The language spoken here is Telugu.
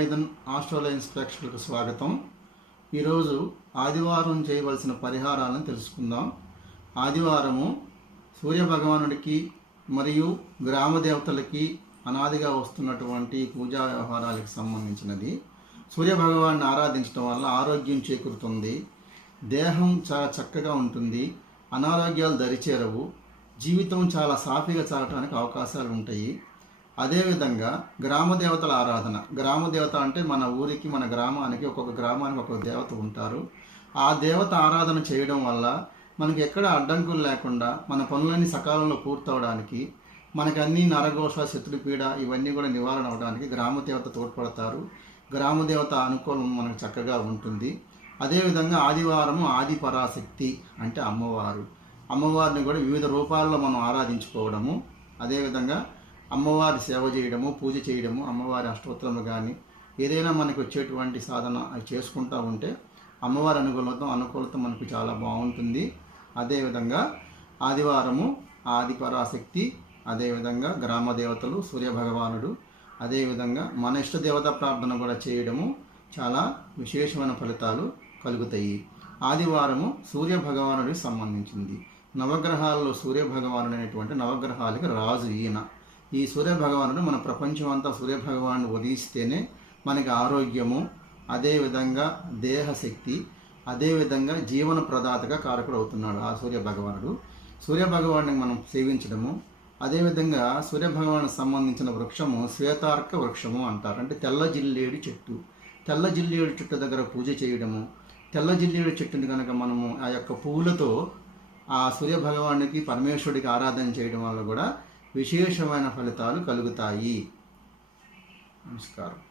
సాయుధన్ ఆస్ట్రేలియన్స్ ప్రేక్షకులకు స్వాగతం. ఈరోజు ఆదివారం చేయవలసిన పరిహారాలను తెలుసుకుందాం. ఆదివారము సూర్య భగవానుడికి మరియు గ్రామ దేవతలకి అనాదిగా వస్తున్నటువంటి పూజా వ్యవహారాలకు సంబంధించినది. సూర్య భగవాన్ని ఆరాధించడం వల్ల ఆరోగ్యం చేకూరుతుంది. దేహం చాలా చక్కగా ఉంటుంది. అనారోగ్యాలు దరిచేరవు. జీవితం చాలా సాఫీగా సాగటానికి అవకాశాలు ఉంటాయి. అదేవిధంగా గ్రామ దేవతల ఆరాధన. గ్రామదేవత అంటే మన ఊరికి మన గ్రామానికి ఒక్కొక్క గ్రామానికి ఒక్కొక్క దేవత ఉంటారు. ఆ దేవత ఆరాధన చేయడం వల్ల మనకి ఎక్కడ అడ్డంకులు లేకుండా మన పనులన్నీ సకాలంలో పూర్తవడానికి మనకి అన్ని నరఘోష శత్రుపీడ ఇవన్నీ కూడా నివారణ అవడానికి గ్రామ దేవత తోడ్పడతారు. గ్రామదేవత అనుకూలం మనకు చక్కగా ఉంటుంది. అదేవిధంగా ఆదివారము ఆది పరాశక్తి అంటే అమ్మవారు. అమ్మవారిని కూడా వివిధ రూపాల్లో మనం ఆరాధించుకోవడము. అదేవిధంగా అమ్మవారి సేవ చేయడము పూజ చేయడము అమ్మవారి అష్టోత్తరము కానీ ఏదైనా మనకు వచ్చేటువంటి సాధన అవి చేసుకుంటూ ఉంటే అమ్మవారి అనుకూలత అనుకూలత మనకు చాలా బాగుంటుంది. అదేవిధంగా ఆదివారము ఆదిపరాశక్తి అదేవిధంగా గ్రామ దేవతలు సూర్యభగవానుడు అదేవిధంగా మన ఇష్ట దేవత ప్రార్థన కూడా చేయడము చాలా విశేషమైన ఫలితాలు కలుగుతాయి. ఆదివారము సూర్య భగవానుడికి సంబంధించింది. నవగ్రహాల్లో సూర్య భగవానుడు అనేటువంటి నవగ్రహాలకి రాజు ఈయన. ఈ సూర్య భగవానుడు మన ప్రపంచం అంతా సూర్యభగవాను ఉదయిస్తేనే మనకి ఆరోగ్యము అదేవిధంగా దేహశక్తి అదేవిధంగా జీవన ప్రదాతగా కారకుడు అవుతున్నాడు ఆ సూర్య భగవానుడు సూర్య భగవాన్ని మనం సేవించడము అదేవిధంగా సూర్యభగవానికి సంబంధించిన వృక్షము శ్వేతార్క వృక్షము అంటారు. అంటే తెల్ల జిల్లేడు చెట్టు. తెల్ల జిల్లేడు చెట్టు దగ్గర పూజ చేయడము తెల్ల జిల్లేడు చెట్టుని కనుక మనము ఆ యొక్క పువ్వులతో ఆ సూర్యభగవానికి పరమేశ్వరుడికి ఆరాధన చేయడం వల్ల కూడా విశేషమైన ఫలితాలు కలుగుతాయి. నమస్కారం.